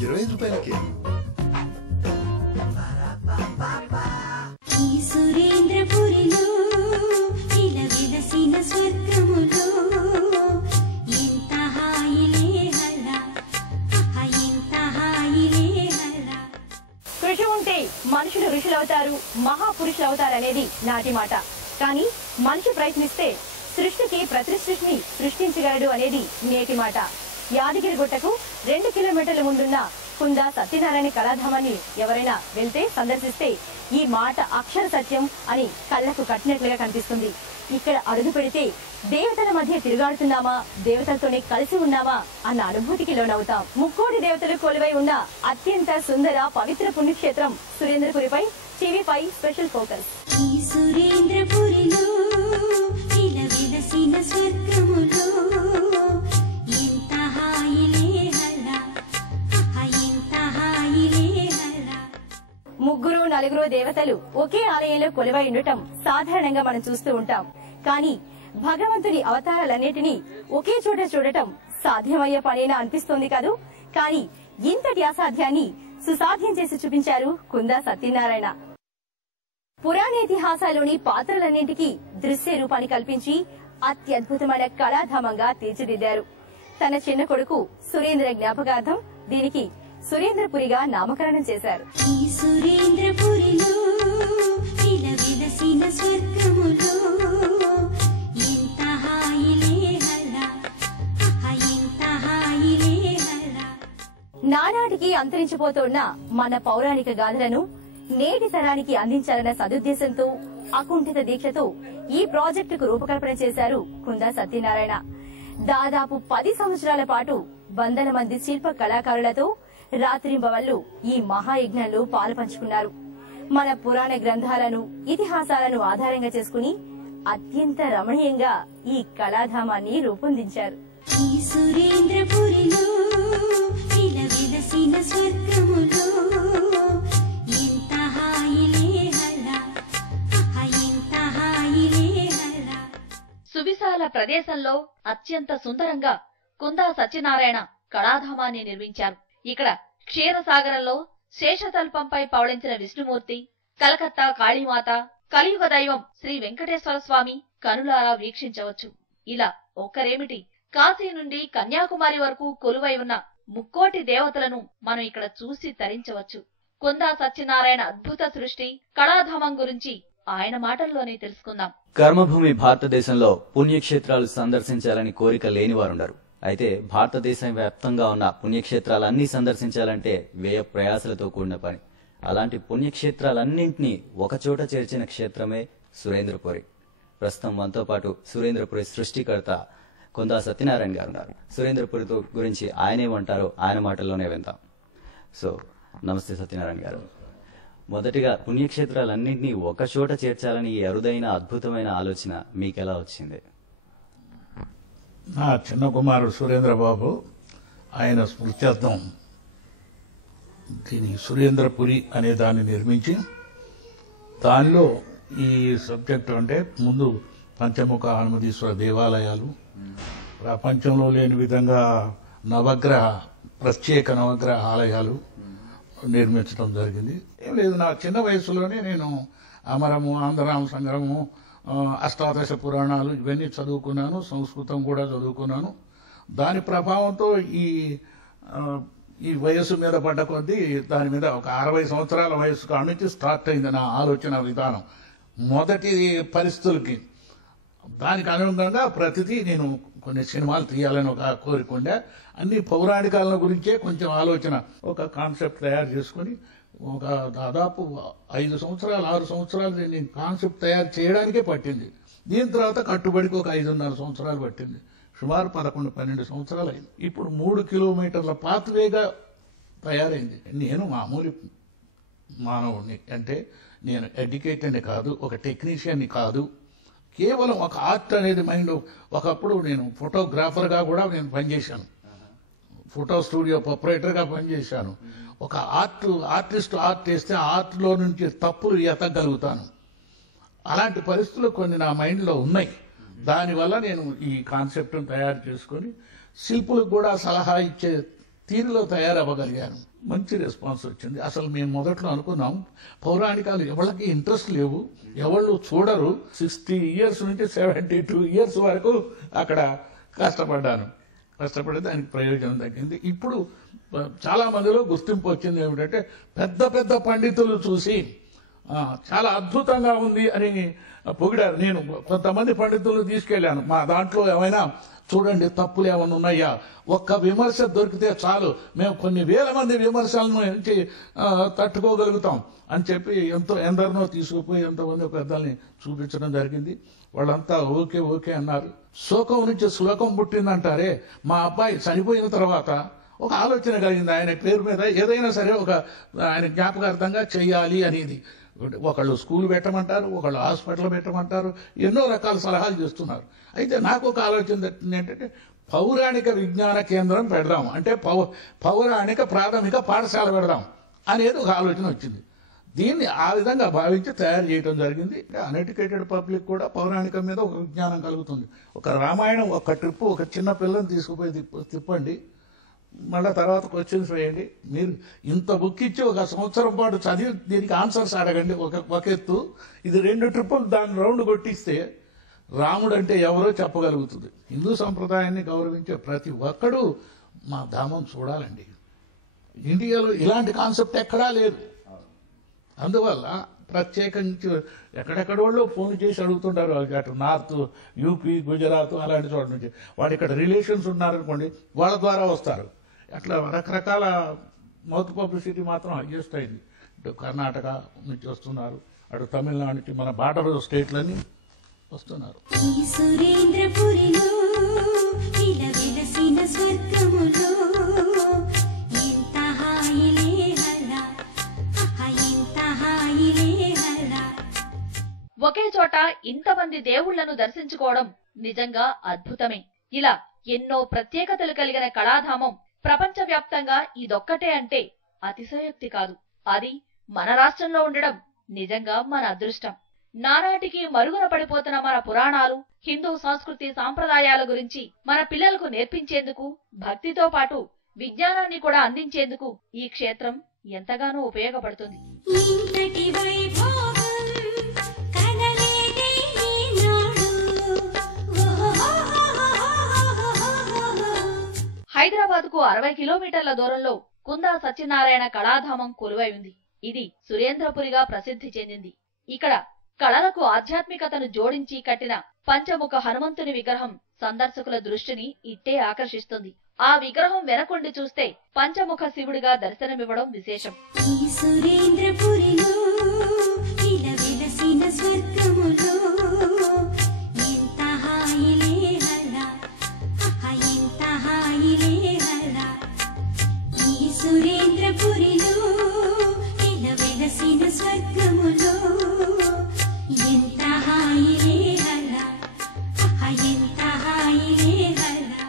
25 రూపాయలకే. ఈ సురేంద్రపురిలో విలవిలసిన స్వర్గములో ఎంత హాయిలే హల్ల, ఎంత హాయిలే హల్ల. కృషి ఉంటే మనుషులు ఋషులవుతారు, మహాపురుషులవుతారనేది నాటి మాట. కానీ మనిషి ప్రయత్నిస్తే సృష్టికి ప్రతి సృష్టిని సృష్టించగలడు అనేది నేటి మాట. యాదగిరిగుట్టకు 2 కిలోమీటర్ల ముందున్న కుందా సత్యనారాయణ కళాధామాన్ని ఎవరైనా వెళ్తే సందర్శిస్తే ఈ మాట అక్షర సత్యం అని కళ్లకు కట్టినట్లుగా కనిపిస్తుంది. ఇక్కడ అడుగు పెడితే దేవతల మధ్య తిరుగాడుతున్నామా, దేవతలతోనే కలిసి ఉన్నామా అన్న అనుభూతికి లోనవుతాం. ముక్కోటి దేవతలు కొలువై ఉన్న అత్యంత సుందర పవిత్ర పుణ్యక్షేత్రం సురేంద్రపురిపై టీవీ5 స్పెషల్ ఫోకస్. ఈ సురేంద్రపురిలో విలవిలసిన స్వర్గములో ఎంత హాయిలే హల్ల, ఎంత హాయిలే హల్ల. 3-4 దేవతలు ఒకే ఆలయంలో కొలువై ఉండటం సాధారణంగా మనం చూస్తూ ఉంటాం. కానీ భగవంతుని అవతారాలన్నిటినీ ఒకే చోట చూడటం సాధ్యమయ్యే పనేనా అనిపిస్తోంది కాదు. కానీ ఇంతటి అసాధ్యాన్ని సుసాధ్యం చేసి చూపించారు కుందా సత్యనారాయణ. పురాణేతిహాసాలోని పాత్రలన్నింటికీ దృశ్య రూపాన్ని కల్పించి అత్యద్భుతమైన కళాధామంగా తీర్చిదిద్దారు. తన చిన్న కొడుకు సురేంద్ర జ్ఞాపకార్థం దీనికి సురేంద్రపురిగా నామకరణం చేశారు. ఈ సురేంద్రపురిలో విలవిలసిన స్వర్గములో ఎంత హాయిలే హల్ల, ఎంత హాయిలే హల్ల. నానాటికి అంతరించిపోతున్న మన పౌరాణిక గాథలను నేటి తరానికి అందించాలన్న సదుద్దేశంతో అకుంఠిత దీక్షతో ఈ ప్రాజెక్టుకు రూపకల్పన చేశారు కుందా సత్యనారాయణ. దాదాపు 10 సంవత్సరాల పాటు 100 మంది శిల్ప కళాకారులతో రాత్రింబవళ్లు ఈ మహాయజ్ఞంలో పాలుపంచుకున్నారు. మన పురాణ గ్రంథాలను, ఇతిహాసాలను ఆధారంగా చేసుకుని అత్యంత రమణీయంగా ఈ కళాధామాన్ని రూపొందించారు. ఈ సురేంద్రపురిలో విలవిలసిన స్వర్గములో ఎంత హాయిలే హల్ల, ఎంత హాయిలే హల్ల. సువిశాల ప్రదేశంలో అత్యంత సుందరంగా కుందా సత్యనారాయణ కళాధామాన్ని నిర్మించారు. ఇక్కడ క్షీరసాగరంలో శేషతల్పంపై పవళించిన విష్ణుమూర్తి, కలకత్తా కాళీమాత, కలియుగ దైవం శ్రీ వెంకటేశ్వర స్వామి కనులారా వీక్షించవచ్చు. ఇలా ఒక్కరేమిటి, కాశీ నుండి కన్యాకుమారి వరకు కొలువై ఉన్న ముక్కోటి దేవతలను మనం ఇక్కడ చూసి తరించవచ్చు. కుందా సత్యనారాయణ అద్భుత సృష్టి కళాధామం గురించి ఆయన మాటల్లోనే తెలుసుకుందాం. కర్మభూమి భారతదేశంలో పుణ్యక్షేత్రాలు సందర్శించాలని కోరిక లేనివారుండరు. అయితే భారతదేశం వ్యాప్తంగా ఉన్న పుణ్యక్షేత్రాలన్నీ సందర్శించాలంటే వ్యయ ప్రయాసలతో కూడిన పని. అలాంటి పుణ్యక్షేత్రాలన్నింటినీ ఒకచోట చేర్చిన క్షేత్రమే సురేంద్రపురి. ప్రస్తుతం మనతో పాటు సురేంద్రపురి సృష్టికర్త కుందా సత్యనారాయణ గారు ఉన్నారు. సురేంద్రపురి గురించి ఆయనేమంటారో ఆయన మాటల్లోనే విందాం. సో నమస్తే సత్యనారాయణ గారు. మొదటిగా పుణ్యక్షేత్రాలన్నింటినీ ఒక చోట చేర్చాలని ఈ అరుదైన అద్భుతమైన ఆలోచన మీకెలా వచ్చింది? నా చిన్న కుమారుడు సురేంద్రబాబు ఆయన స్మృత్యర్థం దీని సురేంద్రపురి అనే దాన్ని నిర్మించి దానిలో ఈ సబ్జెక్టు అంటే ముందు పంచముఖ హనుమతీశ్వర దేవాలయాలు, ప్రపంచంలో లేని విధంగా ప్రత్యేక నవగ్రహ ఆలయాలు నిర్మించడం జరిగింది. ఏం లేదు, నా చిన్న వయసులోనే నేను అమరము, ఆంధ్రామ సంగ్రహము, అష్టాదశ పురాణాలు ఇవన్నీ చదువుకున్నాను. సంస్కృతం కూడా చదువుకున్నాను. దాని ప్రభావంతో ఈ వయస్సు మీద పడ్డ కొద్దీ దాని మీద ఒక 60 సంవత్సరాల వయసు కాడ నుంచి స్టార్ట్ అయింది నా ఆలోచన విధానం. మొదటి పరిస్థితులకి దానికి అనుగుణంగా ప్రతిదీ నేను కొన్ని సినిమాలు తీయాలని ఒక కోరిక ఉండే. అన్ని పౌరాణికాల గురించే కొంచెం ఆలోచన, ఒక కాన్సెప్ట్ తయారు చేసుకుని ఒక దాదాపు 5 సంవత్సరాలు 6 సంవత్సరాలు నేను కాన్సెప్ట్ తయారు చేయడానికే పట్టింది. దీని తర్వాత కట్టుబడికి ఒక 5.5 సంవత్సరాలు పట్టింది. సుమారు 11-12 సంవత్సరాలు అయింది. ఇప్పుడు 3 కిలోమీటర్ల పాత్వేగా తయారైంది. నేను మామూలు మానవుడిని, అంటే నేను ఎడ్యుకేటెడ్ని కాదు, ఒక టెక్నీషియన్ని కాదు, కేవలం ఒక ఆర్ట్ అనేది మైండ్. ఒకప్పుడు నేను ఫోటోగ్రాఫర్గా కూడా నేను పనిచేశాను, ఫోటో స్టూడియో ప్రొపరేటర్గా పనిచేశాను. ఒక ఆర్టిస్ట్ ఆర్ట్ వేస్తే ఆర్ట్లో నుంచి తప్పులు ఎతగలుగుతాను. అలాంటి పరిస్థితులు కొన్ని నా మైండ్లో ఉన్నాయి. దానివల్ల నేను ఈ కాన్సెప్ట్ను తయారు చేసుకొని శిల్పులకు కూడా సలహా ఇచ్చే తీరులో తయారవ్వగలిగాను. మంచి రెస్పాన్స్ వచ్చింది. అసలు మేము మొదట్లో అనుకున్నాం పౌరాణికాలు ఎవరికి ఇంట్రెస్ట్ లేవు, ఎవళ్ళు చూడరు. 60 years నుంచి 72 years వరకు అక్కడ కష్టపడి దానికి ప్రయోజనం తగ్గింది. ఇప్పుడు చాలా మందిలో గుర్తింపు వచ్చింది ఏమిటంటే పెద్ద పెద్ద పండితులు చూసి చాలా అద్భుతంగా ఉంది అని పొగిడారు. నేను కొంతమంది పండితులను తీసుకెళ్లాను. మా దాంట్లో ఏమైనా చూడండి తప్పులు ఏమైనా ఉన్నాయా, ఒక్క విమర్శ దొరికితే చాలు, మేము కొన్ని వేల మంది విమర్శలను తట్టుకోగలుగుతాం అని చెప్పి ఎందరినో తీసుకుపోయి ఎంతోమంది పెద్దల్ని చూపించడం జరిగింది. వాళ్ళంతా ఓకే ఓకే అన్నారు. శోకం నుంచి శ్లోకం పుట్టిందంటారే, మా అబ్బాయి చనిపోయిన తర్వాత ఒక ఆలోచన కలిగింది. ఆయన పేరు మీద ఏదైనా సరే ఒక ఆయన జ్ఞాపకార్థంగా చెయ్యాలి అనేది. ఒకళ్ళు స్కూల్ పెట్టమంటారు, ఒకళ్ళు హాస్పిటల్ పెట్టమంటారు, ఎన్నో రకాల సలహాలు చేస్తున్నారు. అయితే నాకు ఒక ఆలోచన ఏంటంటే పౌరాణిక విజ్ఞాన కేంద్రం పెడదాం, అంటే పౌరాణిక ప్రాథమిక పాఠశాల పెడదాం అనేది ఒక ఆలోచన వచ్చింది. దీన్ని ఆ విధంగా భావించి తయారు చేయడం జరిగింది. అన్ఎడ్యుకేటెడ్ పబ్లిక్ కూడా పౌరాణికం మీద ఒక విజ్ఞానం కలుగుతుంది. ఒక రామాయణం ఒక ట్రిప్ ఒక చిన్న పిల్లని తీసుకుపోయి తిప్పండి, మళ్ళీ తర్వాత క్వశ్చన్స్ వేయండి. మీరు ఇంత బుక్ ఇచ్చి ఒక సంవత్సరం పాటు చదివి దీనికి ఆన్సర్స్ అడగండి ఒక ఎత్తు. ఇది 2 ట్రిప్పులు దాన్ని రౌండ్ కొట్టిస్తే రాముడు అంటే ఎవరో చెప్పగలుగుతుంది. హిందూ సంప్రదాయాన్ని గౌరవించే ప్రతి ఒక్కడూ మా ధామం చూడాలండి. ఇండియాలో ఇలాంటి కాన్సెప్ట్ ఎక్కడా లేదు. అందువల్ల ప్రత్యేకించి ఎక్కడెక్కడ వాళ్ళు ఫోన్ చేసి అడుగుతుంటారు. అటు నార్త్, యూపీ, గుజరాత్ అలాంటి చోట నుంచి వాడు ఇక్కడ రిలేషన్స్ ఉన్నారనుకోండి, వాళ్ళ ద్వారా వస్తారు. అట్లా రకరకాల మౌత్ పబ్లిసిటీ మాత్రం హైయెస్ట్ అయింది. ఇటు కర్ణాటక నుంచి వస్తున్నారు, అటు తమిళనాడు నుంచి మన బార్డర్ స్టేట్లన్నీ వస్తున్నారు. ఈ సురేంద్రపురిలో ఇలా వెలసిన స్వర్గములో ఎంత హాయిలే హలా, ఎంత హాయిలే హలా. ఒకే చోట ఇంతమంది దేవుళ్లను దర్శించుకోవడం నిజంగా అద్భుతమే. ఇలా ఎన్నో ప్రత్యేకతలు కలిగిన కళాధామం ప్రపంచవ్యాప్తంగా ఇదొక్కటే అంటే అతిశయోక్తి కాదు. అది మన రాష్ట్రంలో ఉండడం నిజంగా మన అదృష్టం. నానాటికి మరుగున పడిపోతున్న మన పురాణాలు, హిందూ సంస్కృతి సాంప్రదాయాల గురించి మన పిల్లలకు నేర్పించేందుకు, భక్తితో పాటు విజ్ఞానాన్ని కూడా అందించేందుకు ఈ క్షేత్రం ఎంతగానో ఉపయోగపడుతుంది. ఇంతటి వైభోగం కనలేదే ఈనాడు. హైదరాబాద్ కు 60 కిలోమీటర్ల దూరంలో కుందా సత్యనారాయణ కళాధామం కొలువై ఉంది. ఇది సురేంద్రపురిగా ప్రసిద్ధి చెందింది. ఇక్కడ కళలకు ఆధ్యాత్మికతను జోడించి కట్టిన పంచముఖ హనుమంతుని విగ్రహం సందర్శకుల దృష్టిని ఇట్టే ఆకర్షిస్తుంది. ఆ విగ్రహం వెనకుండి చూస్తే పంచముఖ శివుడిగా దర్శనమివ్వడం విశేషం. ఈ సురేంద్రపురిలో ఇలా వెలసిన స్వర్గములో ఎంత హాయిలే హలా, ఎంత హాయిలే హలా. ఈ సురేంద్రపురిలో ఇలా వెలసిన స్వర్గములో ఎంత హాయిలే హలా, ఎంత హాయిలే హలా.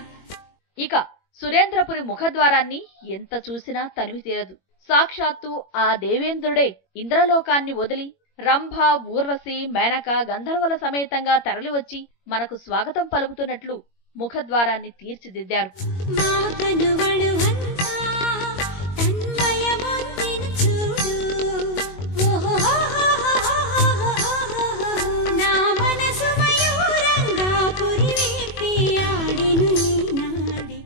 ఇక సురేంద్రపురి ముఖద్వారాన్ని ఎంత చూసినా తనివి తీరదు. సాక్షాత్తు ఆ దేవేంద్రుడే ఇంద్రలోకాన్ని వదిలి రంభ, ఊర్వశి, మేనక, గంధర్వుల సమేతంగా తరలివచ్చి మనకు స్వాగతం పలుకుతున్నట్లు ముఖద్వారాన్ని తీర్చిదిద్దారు. మా కనువడువంతా తన్మయమొందిన చూడు. నా మనసు మయూరంగా పురివిప్పి ఆడెను ఈనాడే.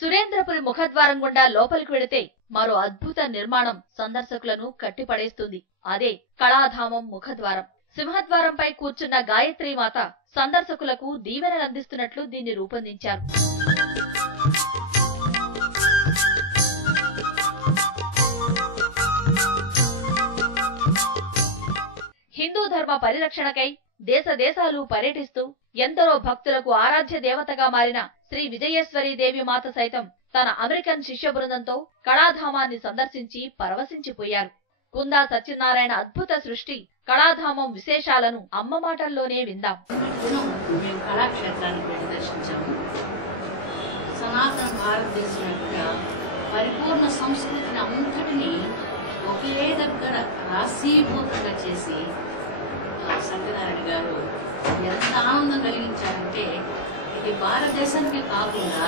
సురేంద్రపురి ముఖద్వారం గుండా లోపలికి వెళితే మరో అద్భుత నిర్మాణం సందర్శకులను కట్టిపడేస్తుంది. అదే కళాధామం ముఖద్వారం. సింహద్వారంపై కూర్చున్న గాయత్రీ మాత సందర్శకులకు దీవెనలందిస్తున్నట్లు దీన్ని రూపొందించారు. హిందూ ధర్మ పరిరక్షణకై దేశ దేశాలు పర్యటిస్తూ ఎందరో భక్తులకు ఆరాధ్య దేవతగా మారిన శ్రీ విజయేశ్వరీ దేవి మాత సైతం తన అమెరికన్ శిష్య బృందంతో కళాధామాన్ని సందర్శించి పరవశించిపోయారు. కుందా సత్యనారాయణ అద్భుత సృష్టి, కళాధామం విశేషాలను అమ్మ మాటల్లోనే విందాం. మేము కళాక్షేత్రానికి వెళ్ళి దర్శించాము. సనాతన భారతదేశం యొక్క పరిపూర్ణ సంస్కృతిని అంతటినీ ఒకే దగ్గర రాశీభూతంగా చేసి సత్యనారాయణ గారు ఎంత ఆనందం కలిగించారంటే, ఇది భారతదేశానికి కాకుండా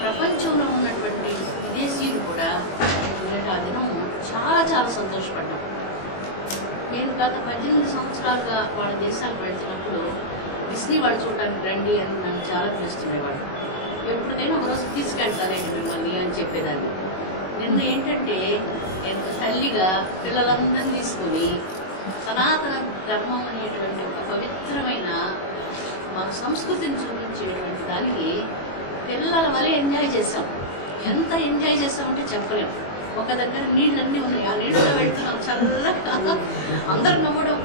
ప్రపంచంలో ఉన్నటువంటి విదేశీయులు కూడా ఆ దినం చాలా చాలా సంతోషపడ్డాం. నేను గత 18 సంవత్సరాలుగా వాళ్ళ దేశాలకు వెళ్తున్నప్పుడు డిస్నీ వాళ్ళు చూడటానికి రండి అని నన్ను చాలా పిలుస్తుండేవాడు. ఎప్పటికైనా ఒకరోజు తీసుకెళ్తానండి మిమ్మల్ని అని చెప్పేదాన్ని. నిన్న ఏంటంటే నేను తల్లిగా పిల్లలందరినీ తీసుకుని సనాతన ధర్మం అనేటువంటి ఒక పవిత్రమైన మా సంస్కృతిని చూపించేటువంటి దానికి పిల్లల వలె ఎంజాయ్ చేసాం. ఎంత ఎంజాయ్ చేసామంటే చెప్పలేము. ఒక దగ్గర నీళ్ళన్నీ ఉన్నాయి, ఆ నీళ్ళలో వెళ్తున్నాం, చల్లగా అందరు నమ్మడం,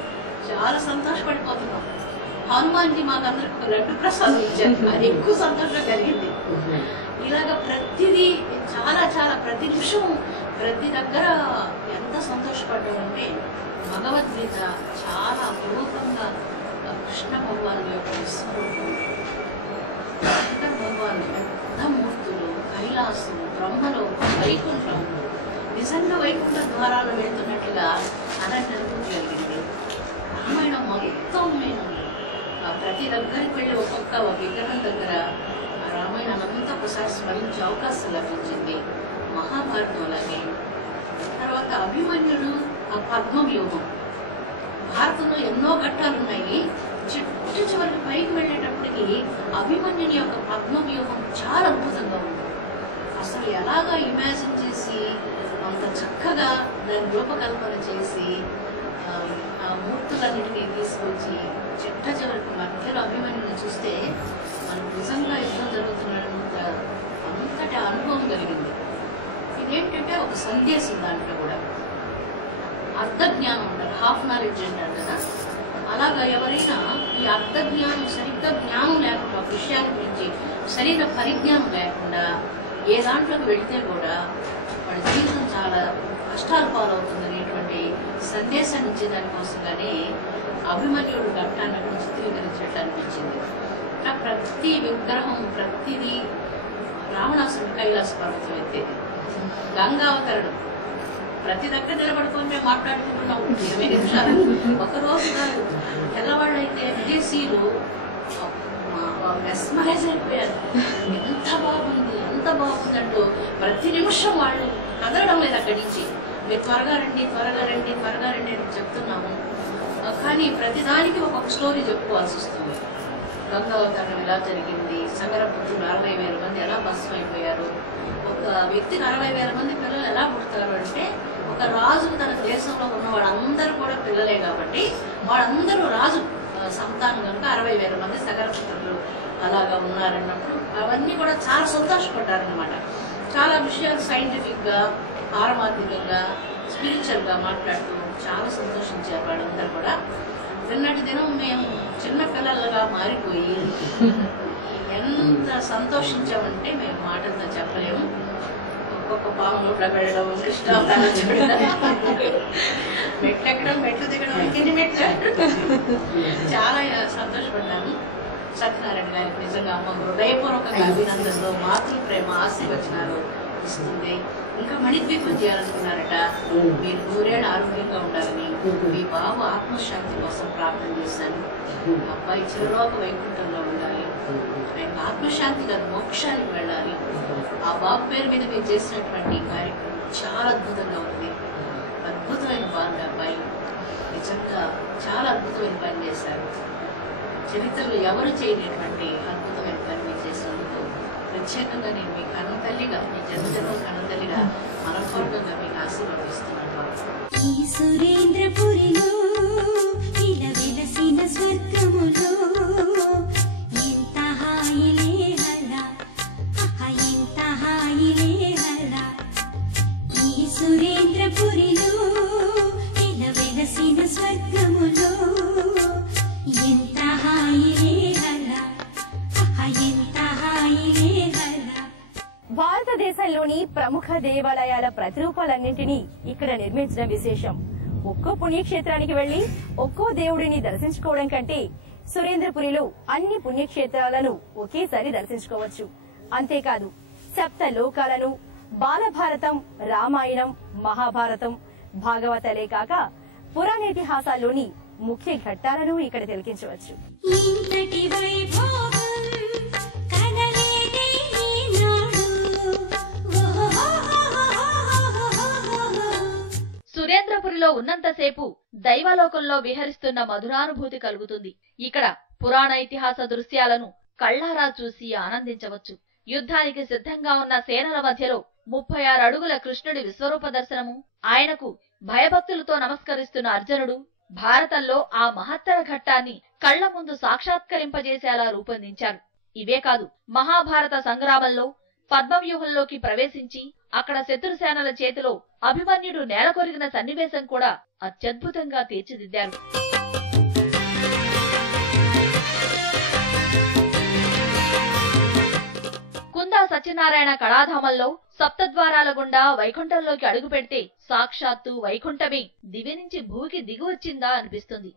చాలా సంతోషపడిపోతున్నాం. హనుమాన్జీ మాకందరికి ఒక లడ్డు ప్రసాదం ఇచ్చారు, అది ఎక్కువ సంతోషం కలిగింది. ఇలాగ ప్రతిదీ చాలా చాలా ప్రతి నిమిషం ప్రతి దగ్గర ఎంత సంతోషపడ్డామంటే భగవద్గీత చాలా అపురూపంగా కృష్ణ భగవాను యొక్క విశ్వరూపం, శంకర భగవాను పెద్ద మూర్తులు, కైలాసం, బ్రహ్మలోకం, వైకుంఠం, నిజంగా వైకుంఠ ద్వారాలు వెళ్తున్నట్లుగా అలాంటి అనుభూతి కలిగింది. రామాయణం మొత్తం మేము ప్రతి దగ్గరికి వెళ్ళి ఒక్కొక్క విగ్రహం దగ్గర రామాయణం అంతా ఒకసారి స్మరించే అవకాశం లభించింది. మహాభారతం అలాగే. తర్వాత అభిమన్యుడు ఆ పద్మవ్యూహం, భారతంలో ఎన్నో ఘట్టాలు ఉన్నాయి. చిట్టు చివరికి పైకి వెళ్ళేటప్పటికి అభిమన్యుని యొక్క పద్మవ్యూహం చాలా అద్భుతంగా ఉంది. అసలు ఎలాగా ఇమాజిన్ చేసి అంత చక్కగా దాని రూపకల్పన చేసి ఆ మూర్తులన్నిటినీ తీసుకొచ్చి చిట్ట చివరికి మధ్యలో అభిమన్యుని చూస్తే మనకు నిజంగా యుద్ధం జరుగుతున్నంత అంతటి అనుభవం కలిగింది. ఇదేంటంటే ఒక సందేశం, దాంట్లో కూడా అర్థజ్ఞానం అంటారు, హాఫ్ నాలెడ్జ్ అంటారు కదా. అలాగా ఎవరైనా ఈ అర్థజ్ఞానం సరిగ్గా జ్ఞానం లేకుండా, విషయాల గురించి సరిగ్గా పరిజ్ఞానం లేకుండా ఏ దాంట్లోకి వెళితే కూడా వాళ్ళ జీవితం చాలా కష్టాలు పాలవుతుంది అనేటువంటి సందేశాన్ని ఇచ్చే దానికోసంగానే అభిమన్యుడు ఘట్టాన్ని అక్కడ చిత్రీకరించినట్టు అనిపించింది. ప్రతి విగ్రహం, ప్రతిదీ రావణాసురుడు కైలాస పర్వతం ఎత్తేది, గంగావతరణం, ప్రతి దగ్గర నిలబడుకొని మేము మాట్లాడుకుంటున్నాం 20 నిమిషాలు. ఒకరోజు కాదు, తెల్లవాళ్ళైతే విదేశీయులు మెస్మరైజ్ అయిపోయారు. ఎంత బాగుంది, ఎంత బాగుందంటూ ప్రతి నిమిషం వాళ్ళు కదలడం లేదు అక్కడి నుంచి. మీరు త్వరగా రండి, త్వరగా రండి, త్వరగా రండి అని చెప్తున్నాము. కానీ ప్రతిదానికి ఒక్కొక్క స్టోరీ చెప్పుకోవాల్సి వస్తుంది. గంగావతరణం ఎలా జరిగింది, సగరపుత్రులు 60,000 మంది ఎలా భస్మం అయిపోయారు, ఒక వ్యక్తికి 60,000 మంది పిల్లలు ఎలా పుడతారు అంటే, ఒక రాజు తన దేశంలో ఉన్న వాళ్ళందరూ కూడా పిల్లలే కాబట్టి వాళ్ళందరూ రాజు సంతానం కనుక 60,000 మంది సగరపుత్రులు అలాగా ఉన్నారన్నప్పుడు అవన్నీ కూడా చాలా సంతోషపడ్డారనమాట. చాలా విషయాలు సైంటిఫిక్ గా, పారమార్థికంగా, స్పిరిచువల్ గా మాట్లాడుతూ చాలా సంతోషించారు వాళ్ళందరూ కూడా. నిన్నటి దినం మేము చిన్న పిల్లలుగా మారిపోయి ఎంత సంతోషించామంటే మేము మాటలతో చెప్పలేము. ఒక్కొక్క పాము నోట్లో వెళ్ళడం, కృష్ణావతారం చూడడం, మెట్లెక్కడం, మెట్లు దిగడం, ఎన్ని మెట్లు చాలా సంతోషపడ్డాను. సత్యనారాయణ గారికి నిజంగా అమ్మ హృదయపూర్వకంగా అభినందనలు, మాతృ ప్రేమ ఆశీర్వచనాలు ఇస్తుంది. ఇంకా మణిద్వీపం చేయాలనుకున్నారట. మీరు 100 ఏళ్ళు ఆరోగ్యంగా ఉండాలని, మీ బాబు ఆత్మశాంతి కోసం ప్రార్థన చేశాను. అబ్బాయి చిరులోక వైకుంఠంలో ఉండాలి, ఆయన ఆత్మశాంతి కాదు మోక్షానికి వెళ్ళాలి. ఆ బాబు పేరు మీద మీరు చేసినటువంటి కార్యక్రమం చాలా అద్భుతంగా ఉంది. అద్భుతమైన బాగా అబ్బాయి నిజంగా చాలా అద్భుతమైన పని చేశారు. చరిత్రలో ఎవరు చేయలేటువంటి అద్భుతమైన పని చేసినందుకు ప్రత్యేకంగా నేను మీ కన్నతల్లిగా, మీ జన్మజన్మ కన్నతల్లిగా మనపూర్వకంగా మీకు ఆశీర్వదిస్తున్నాను. ఈ సురేంద్రపురిలో ఇలా వెలసిన స్వర్గములో ఎంత హాయిలే హల్లా, ఎంత హాయిలే హల్లా. ఈ సురేంద్రపురిలో ఇలా వెలసిన స్వర్గములో ఎంత హాయిలే హల్లా, ఎంత హాయిలే హల్లా. భారతదేశంలోని ప్రముఖ దేవాలయాల ప్రతిరూపాలన్నింటినీ ఇక్కడ నిర్మించడం విశేషం. ఒక్కో పుణ్యక్షేత్రానికి వెళ్లి ఒక్కో దేవుడిని దర్శించుకోవడం కంటే సురేంద్రపురిలో అన్ని పుణ్యక్షేత్రాలను ఒకేసారి దర్శించుకోవచ్చు. అంతేకాదు, సప్త లోకాలను, బాలభారతం, రామాయణం, మహాభారతం, భాగవతాలే కాక పురాణేతిహాసాల్లోని ముఖ్య ఘట్టాలను ఇక్కడ తిలకించవచ్చు. ఇంతటి వైభోగం కనలేదే ఈనాడు, ఓహో సురేంద్రపురిలో ఉన్నంతసేపు దైవలోకంలో విహరిస్తున్న మధురానుభూతి కలుగుతుంది. ఇక్కడ పురాణ ఇతిహాస దృశ్యాలను కళ్లారా చూసి ఆనందించవచ్చు. యుద్ధానికి సిద్ధంగా ఉన్న సేనల మధ్యలో 36 అడుగుల కృష్ణుడి విశ్వరూప దర్శనము, ఆయనకు భయభక్తులతో నమస్కరిస్తున్న అర్జునుడు భారతంలో ఆ మహత్తర ఘట్టాన్ని కళ్ల ముందు సాక్షాత్కరింపజేసేలా రూపొందించారు. ఇవే కాదు, మహాభారత సంగ్రామంలో పద్మవ్యూహంలోకి ప్రవేశించి అక్కడ శత్రుసేనల చేతిలో అభిమన్యుడు నేలకొరిగిన సన్నివేశం కూడా అత్యద్భుతంగా తీర్చిదిద్దారు. కుందా సత్యనారాయణ కళాధామంలో సప్తద్వారాల గుండా వైకుంఠంలోకి అడుగు పెడితే సాక్షాత్తు వైకుంఠమే దివి నుంచి భూమికి దిగివచ్చిందా అనిపిస్తుంది.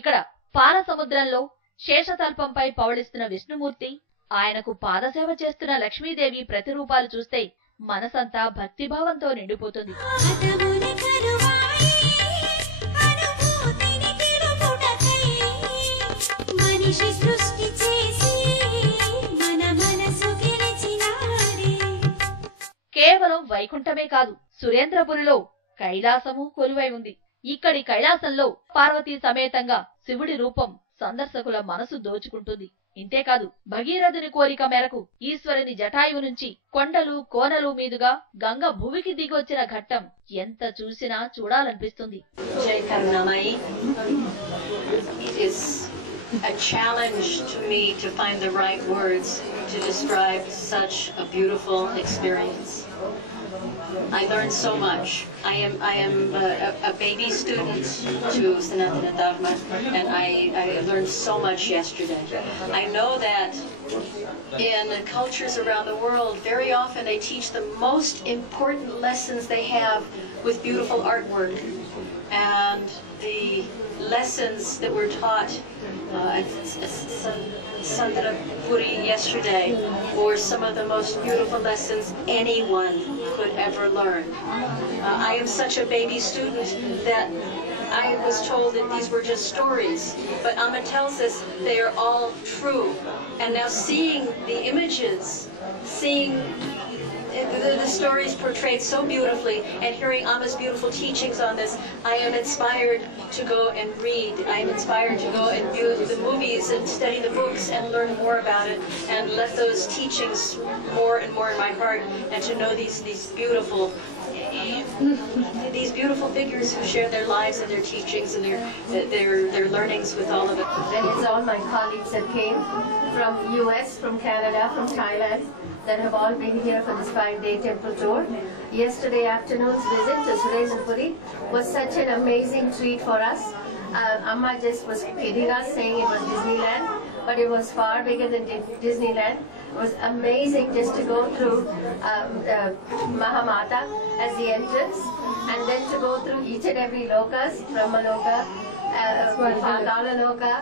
ఇక్కడ పాల సముద్రంలో శేషతల్పంపై పవళిస్తున్న విష్ణుమూర్తి, ఆయనకు పాదసేవ చేస్తున్న లక్ష్మీదేవి ప్రతిరూపాలు చూస్తే మనసంతా భక్తిభావంతో నిండిపోతుంది. కేవలం వైకుంఠమే కాదు, సురేంద్రపురిలో కైలాసము కొలువై ఉంది. ఇక్కడి కైలాసంలో పార్వతీ సమేతంగా శివుడి రూపం సందర్శకుల మనసు దోచుకుంటుంది. ఇంతేకాదు, భగీరథుని కోరిక మేరకు ఈశ్వరుని జటాయువు నుంచి కొండలు కోనలు మీదుగా గంగ భూమికి దిగొచ్చిన ఘట్టం ఎంత చూసినా చూడాలనిపిస్తుంది. జై కరుణామయి. It is a challenge to me to find the right words to describe such a beautiful experience. I learned so much. I am a baby student to Sanatana Dharma, and I learned so much yesterday. I know that in cultures around the world, very often they teach the most important lessons they have with beautiful artwork, and the lessons that were taught at Sandrapuri yesterday were some of the most beautiful lessons anyone could ever learn. I am such a baby student that I was told that these were just stories, but Amma tells us they are all true. And now seeing the images, seeing the stories portrayed so beautifully, and hearing Amma's beautiful teachings on this, I am inspired to go and read. I am inspired to go and view the movies and study the books and learn more about it, and let those teachings more and more in my heart, and to know these beautiful figures who share their lives and their teachings and their learnings with all of it. And it's all my colleagues that came from US, from Canada, from Thailand, that have all been here for this 5-day temple tour. Yesterday afternoon's visit to Surendrapuri was such an amazing treat for us. Amma just was kidding us, saying it was Disneyland, but it was far bigger than Disneyland. It was amazing just to go through Mahamata as the entrance, and then to go through each and every lokas, Brahmaloka, Patala Loka,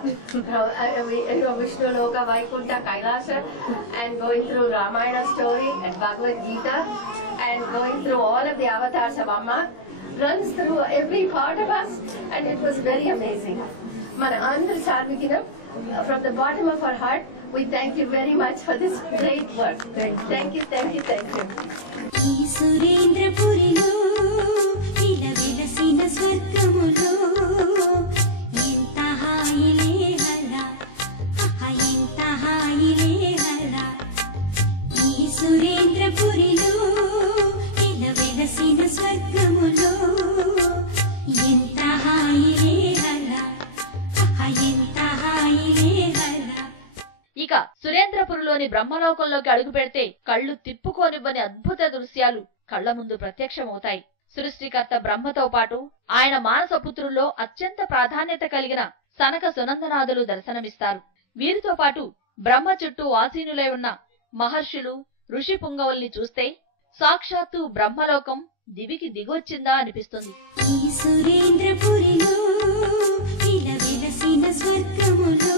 Vishnu Loka, Vaikuntha, Kailasa, and going through Ramayana story and Bhagavad Gita, and going through all of the avatars of Amma, runs through every part of us, and it was very amazing. Mana Andhra Sarvikinam, from the bottom of our heart, we thank you very much for this great work. Thank you, thank you, thank you. ఈ సురేంద్రపురిలో విలవిలసిన స్వర్గములో ఎంత హాయిలే హల్లా, ఎంత హాయిలే హల్లా. ఈ సురేంద్రపురిలో విలవిలసిన స్వర్గములో ఎంత హాయిలే హల్లా, ఎంత హాయిలే హల్లా. ఇక సురేంద్రపురిలోని బ్రహ్మలోకంలోకి అడుగు పెడితే కళ్ళు తిప్పుకోనివ్వని అద్భుత దృశ్యాలు కళ్ల ముందు ప్రత్యక్షమవుతాయి. సృష్టికర్త బ్రహ్మతో పాటు ఆయన మానస పుత్రుల్లో అత్యంత ప్రాధాన్యత కలిగిన సనక సునందనాథులు దర్శనమిస్తారు. వీరితో పాటు బ్రహ్మ చుట్టూ ఆసీనులై ఉన్న మహర్షులు, ఋషి పుంగవుల్ని చూస్తే సాక్షాత్తు బ్రహ్మలోకం దివికి దిగొచ్చిందా అనిపిస్తుంది. ఈ సురేంద్రపురిలో విలవిలసిన స్వర్గములో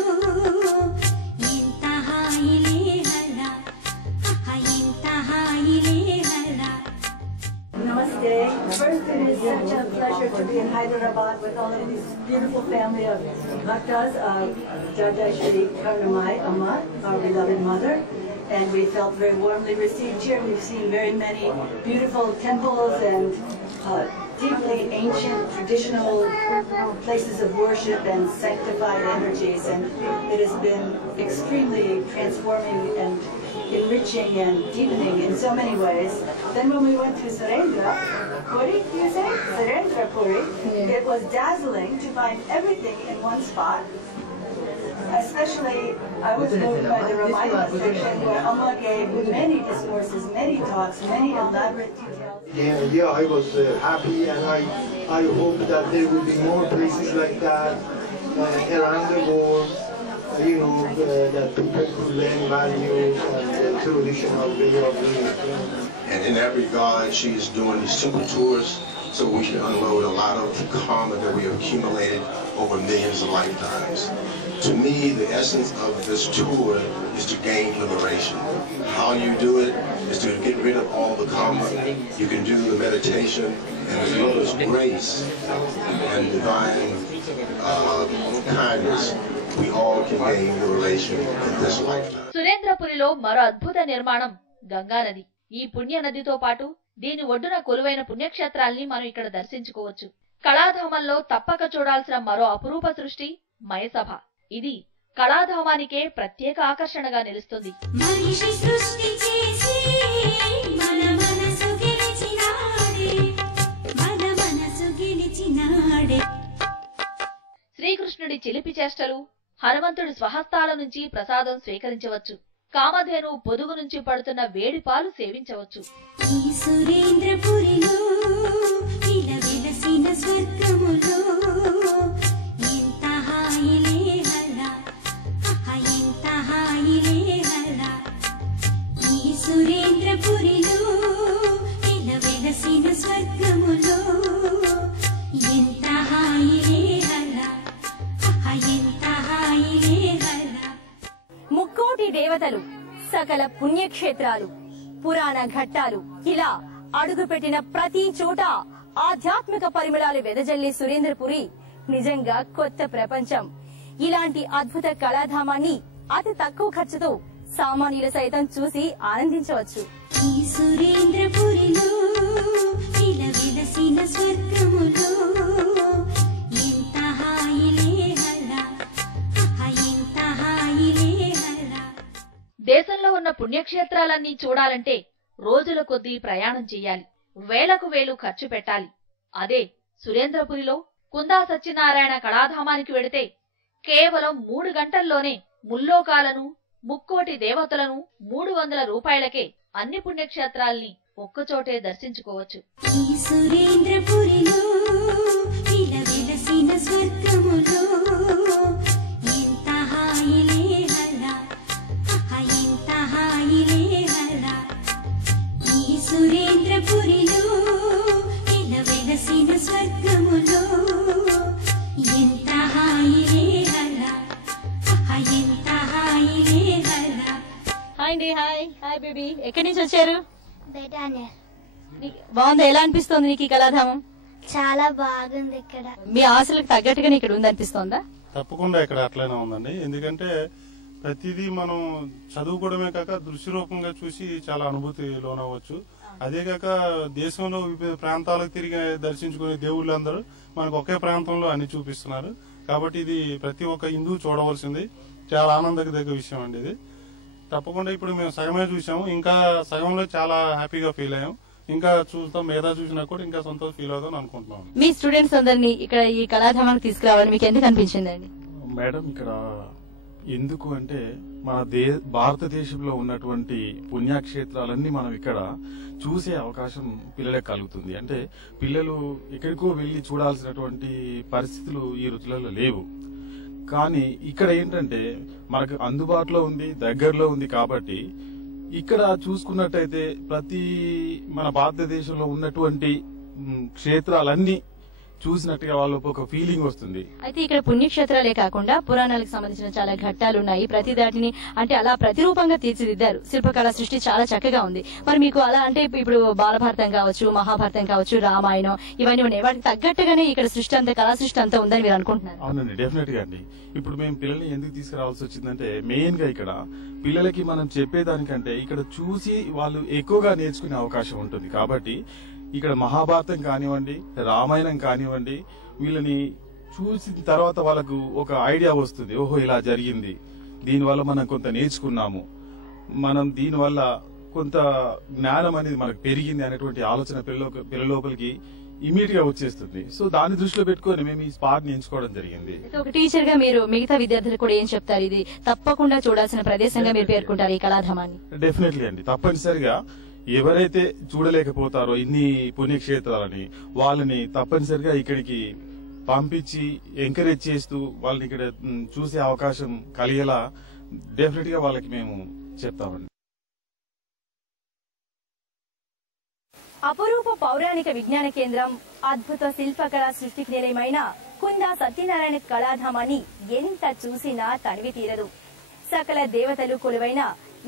ఎంత హాయిలే హల్లా, ఎంత హాయిలే హల్లా. Namaste. First, it is such a pleasure to be in Hyderabad with all of this beautiful family of bhaktas, Jaja Shri Karunamai Amma, our beloved mother, and we felt very warmly received here. We've seen very many beautiful temples and deeply ancient, traditional places of worship and sanctified energies, and it has been extremely transforming and enriching and deepening in so many ways. Then when we went to Surendra Puri, you say? Surendra Puri, it was dazzling to find everything in one spot. Especially, I was moved by the Ramayana section where Amma gave many discourses, many talks, many elaborate details. Yeah, I was happy, and I hope that there will be more places like that around the world. That people could learn value and traditional way of living. And in that regard, she's doing these super tours so we can unload a lot of karma that we have accumulated over millions of lifetimes. To me, the essence of this tour is to gain liberation. How you do it is to get rid of all the karma. You can do the meditation, and as well as grace and divine kindness, we all can gain liberation in this lifetime. సురేంద్రపురిలో మరో అద్భుత నిర్మాణం గంగా నది. ఈ పుణ్య నదితో పాటు దీని ఒడ్డున కొలువైన పుణ్యక్షేత్రాల్ని మనం ఇక్కడ దర్శించుకోవచ్చు. కళాధామంలో తప్పక చూడాల్సిన మరో అపురూప సృష్టి మయసభ. ఇది కళాధామానికే ప్రత్యేక ఆకర్షణగా నిలుస్తుంది. మనిషి సృష్టి చేసి మన మనసు గెలిచినాడే. శ్రీకృష్ణుడి చిలిపి చేష్టలు, హనుమంతుడి స్వహస్తాల నుంచి ప్రసాదం స్వీకరించవచ్చు. కామధేను పొదుగు నుంచి పడుతున్న వేడి పాలు సేవించవచ్చు. ఈ సురేంద్రపురిలో విలవిలసిన స్వర్గములో ఎంత హాయిలే హల్లా, ఎంత హాయిలే హల్లా. ఈ సురేంద్రపురిలో విలవిలసిన స్వర్గములో ఎంత హాయిలే హల్లా, ఎంత హాయిలే హల్లా. ముక్కోటి దేవతలు, సకల పుణ్యక్షేత్రాలు, పురాణ ఘట్టాలు, ఇలా అడుగుపెట్టిన ప్రతి చోట ఆధ్యాత్మిక పరిమళాలు వెదజల్లే సురేంద్రపురి నిజంగా కొత్త ప్రపంచం. ఇలాంటి అద్భుత కళాధామాన్ని అతి తక్కువ ఖర్చుతో సామాన్యులు సైతం చూసి ఆనందించవచ్చు. ఈ సురేంద్రపురిలో విలవిలసిన స్వర్గములో ఎంత హాయిలే హల్లా, ఎంత హాయిలే హల్లా. దేశంలో ఉన్న పుణ్యక్షేత్రాలన్నీ చూడాలంటే రోజుల కొద్దీ ప్రయాణం చెయ్యాలి, వేలకు వేలు ఖర్చు పెట్టాలి. అదే సురేంద్రపురిలో కుందా సత్యనారాయణ కళాధామానికి వెడితే కేవలం 3 గంటల్లోనే ముల్లోకాలను, ముక్కోటి దేవతలను 300 రూపాయలకే అన్ని పుణ్యక్షేత్రాల్ని ఒక్కచోటే దర్శించుకోవచ్చు. ఈ సురేంద్రపురిలో విలవిలసిన స్వర్గములో ఎంత హాయిలే హల్లా, ఎంత హాయిలే హల్లా. ఈ సురేంద్రపురిలో విలవిలసిన స్వర్గములో ఎంత హాయిలే హల్లా, ఎంత హాయిలే హల్లా. హాయ్ అండి. హాయ్. Hi baby. ఎక్కడి నుంచి వచ్చారు? బెటానియా. బాగుందా? ఎలా అనిపిస్తోంది నీకు ఈ కళాధామం? చాలా బాగుంది ఇక్కడ. మీ ఆశలకు తగ్గట్టుగానే ఇక్కడ ఉంది అనిపిస్తోందా? తప్పకుండా ఇక్కడ అట్లనే ఉందండి. ఎందుకంటే ప్రతిదీ మనం చదువుకోవడమే కాక దృశ్యరూపంగా చూసి చాలా అనుభూతి లోనవచ్చు. అదే కాక దేశంలో వివిధ ప్రాంతాలకు తిరిగి దర్శించుకునే దేవుళ్ళందరూ మనకు ఒకే ప్రాంతంలో అన్ని చూపిస్తున్నారు. కాబట్టి ఇది ప్రతి ఒక్క హిందూ చూడవలసింది. చాలా ఆనందదగ్గ విషయం అండి ఇది. తప్పకుండా ఇప్పుడు మేము సగమే చూసాము, ఇంకా సగంలో చాలా హ్యాపీగా ఫీల్ అయ్యాం. ఇంకా చూస్తాం, మిగతా చూసినా కూడా ఇంకా సంతోషం ఫీల్ అవుతాం అనుకుంటున్నాం. మీ స్టూడెంట్స్ అందరినీ ఇక్కడ ఈ కళాధామానికి తీసుకురావాలని మీకు ఎందుకు అనిపించిందండి? మేడం, ఇక్కడ ఎందుకు అంటే మన భారతదేశంలో ఉన్నటువంటి పుణ్యక్షేత్రాలన్నీ మనం ఇక్కడ చూసే అవకాశం పిల్లలకు కలుగుతుంది. అంటే పిల్లలు ఎక్కడికో వెళ్లి చూడాల్సినటువంటి పరిస్థితులు ఈ రోజులలో లేవు. కానీ ఇక్కడ ఏంటంటే మనకు అందుబాటులో ఉంది, దగ్గరలో ఉంది. కాబట్టి ఇక్కడ చూసుకున్నట్టయితే ప్రతి మన భారతదేశంలో ఉన్నటువంటి క్షేత్రాలన్నీ చూసినట్టుగా వాళ్ళకు ఒక ఫీలింగ్ వస్తుంది. అయితే ఇక్కడ పుణ్యక్షేత్రాలే కాకుండా పురాణాలకు సంబంధించిన చాలా ఘట్టాలు ఉన్నాయి. ప్రతి దాటిని అంటే అలా ప్రతిరూపంగా తీర్చిదిద్దారు. శిల్పకళా సృష్టి చాలా చక్కగా ఉంది. మరి మీకు అలా అంటే ఇప్పుడు బాలభారతం కావచ్చు, మహాభారతం కావచ్చు, రామాయణం ఇవన్నీ ఉన్నాయి. వాటికి తగ్గట్టుగానే ఇక్కడ సృష్టి అంతా, కళా సృష్టి అంతా ఉందని మీరు అనుకుంటున్నారు? అవునండి, డెఫినెట్ గా అండి. ఇప్పుడు మేము పిల్లల్ని ఎందుకు తీసుకురావాల్సి వచ్చిందంటే మెయిన్ గా ఇక్కడ పిల్లలకి మనం చెప్పేదానికంటే ఇక్కడ చూసి వాళ్ళు ఎక్కువగా నేర్చుకునే అవకాశం ఉంటుంది. కాబట్టి ఇక్కడ మహాభారతం కానివ్వండి, రామాయణం కానివ్వండి, వీళ్ళని చూసిన తర్వాత వాళ్ళకు ఒక ఐడియా వస్తుంది. ఓహో, ఇలా జరిగింది, దీనివల్ల మనం కొంత నేర్చుకున్నాము, మనం దీనివల్ల కొంత జ్ఞానం అనేది మనకు పెరిగింది అనేటువంటి ఆలోచన పిల్లల లోపలికి ఇమీడియట్ గా వచ్చేస్తుంది. సో దాన్ని దృష్టిలో పెట్టుకొని మేము ఈ స్పాట్ ని ఎంచుకోవడం జరిగింది. ఒక టీచర్ గా మీరు మిగతా విద్యార్థులు కూడా ఏం చెప్తారు? ఇది తప్పకుండా చూడాల్సిన ప్రదేశంగా మీరు పేర్కొంటారు ఈ కళాధామాన్ని. డెఫినెట్లీ అండి, తప్పనిసరిగా ఎవరైతే చూడలేకపోతారో ఇన్ని పుణ్యక్షేత్రాలని, వాళ్ళని తప్పనిసరిగా ఇక్కడికి పంపించి ఎంకరేజ్ చేస్తూ వాళ్ళని ఇక్కడ చూసే అవకాశం కలిగేలా డెఫినెట్ గా వాళ్ళకి మేము చెప్తామండి. అపురూప పౌరాణిక విజ్ఞాన కేంద్రం, అద్భుత శిల్పకళా సృష్టికి నిలయమైన కుందా సత్యనారాయణ కళాధామాన్ని ఎంత చూసినా తనివి తీరదు. సకల దేవతలు కొలువైన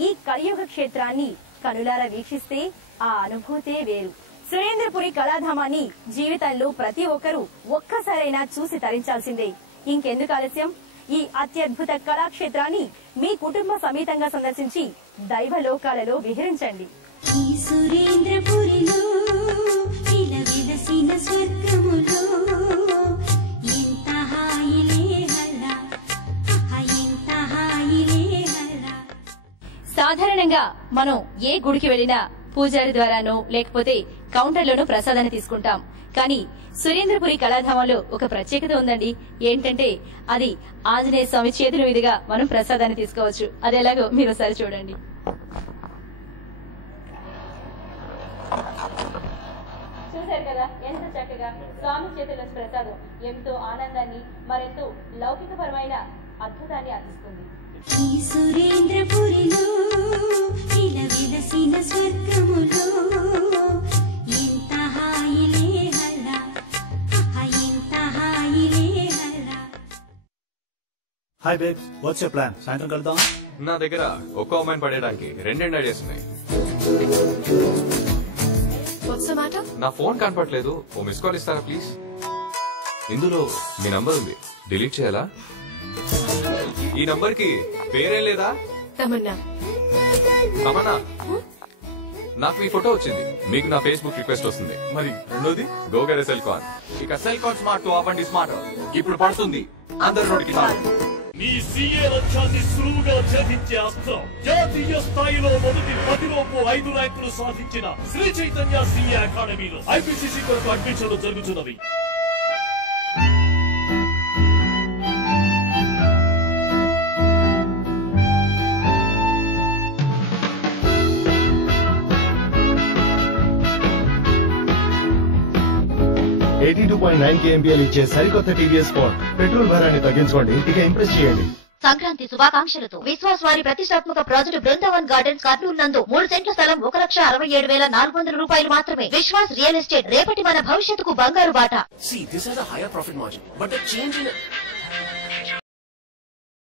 ఈ కలియుగ క్షేత్రాన్ని కనులారా వీక్షిస్తే ఆ అనుభూతే వేరు. సురేంద్రపురి కళాధామాన్ని జీవితంలో ప్రతి ఒక్కరూ ఒక్కసారైనా చూసి తరించాల్సిందే. ఇంకెందుకు ఆలస్యం? ఈ అత్యద్భుత కళాక్షేత్రాన్ని మీ కుటుంబ సమేతంగా సందర్శించి దైవలోకాలలో విహరించండి. ఈ సురేంద్రపురిలో విలవిలసిన స్వర్గములో ఎంత హాయిలే హల్లా, ఎంత హాయిలే హల్లా. సాధారణంగా మనం ఏ గుడికి వెళ్లినా పూజారి ద్వారానో లేకపోతే కౌంటర్లోనూ ప్రసాదాన్ని తీసుకుంటాం. కానీ సురేంద్రపురి కళాధామంలో ఒక ప్రత్యేకత ఉందండి. ఏంటంటే అది ఆంజనేయ స్వామి చేతుల మీదుగా మనం ప్రసాదాన్ని తీసుకోవచ్చు. అది ఎలాగో మీరు ఒకసారి చూడండి. చూశారు కదా ఎంత చక్కగా స్వామి చేతుల ప్రసాదం ఎంతో ఆనందాన్ని, మరెంతో లౌకికపరమైన అద్భుతాన్ని అందిస్తుంది. ఈ సురేంద్రపురిలో విలవిలసిన స్వర్గములో ఎంత హాయిలే హల్లా, ఎంత హాయిలే హల్లా. Hi babes, what's your plan? సాయంత్రం కలుద్దాం. నా దగ్గర ఒక్క అమ్మాయిని పడేయడానికి రెండు ఐడియాస్ ఉన్నాయి. నా ఫోన్ కనపట్లేదు, ఓ మిస్ కాల్ ఇస్తారా ప్లీజ్? ఇందులో మీ నంబర్ ఉంది, డిలీట్ చేయాలా? ఈ నంబర్ కి పేరేం లేదా? తమన్నా. నాకు మీ ఫోటో వచ్చింది, మీకు నా ఫేస్బుక్ రిక్వెస్ట్ వస్తుంది. మరి రెండోది గోగరే సెల్ కాన్. ఇక సెల్ కాన్ స్మార్ట్ టు అవ్వండి స్మార్ట్. ఇప్పుడు పడుతుంది అందరి నోటికి. మీ సీఏ లక్ష్యాన్ని సులువుగా ఛేదించే అస్త్రం, జాతీయ స్థాయిలో మొదటి 10లోపు 5 ర్యాంకులు సాధించిన శ్రీ చైతన్య సీఏ అకాడమీలో ఐపీసీసీ కొరకు అడ్మిషన్లు జరుగుతున్నవి. $82.9 kmpl ఇచ్చే సరికొత్త టీవీఎస్ స్పోర్ట్. పెట్రోల్ భారాన్ని తగ్గించుకోండి, ఇక ఇంప్రెస్ చేయండి. సంక్రాంతి శుభాకాంక్షలతో విశ్వాస్ వారి ప్రతిష్టాత్మక ప్రాజెక్టు బృందావన్ గార్డెన్స్ కర్నూలు నందు 3 సెంట్ల స్థలం 1,67,400 రూపాయలు మాత్రమే. విశ్వాస్ రియల్ ఎస్టేట్, రేపటి మన భవిష్యత్తుకు బంగారు బాట. See, this has a higher profit margin, but the change in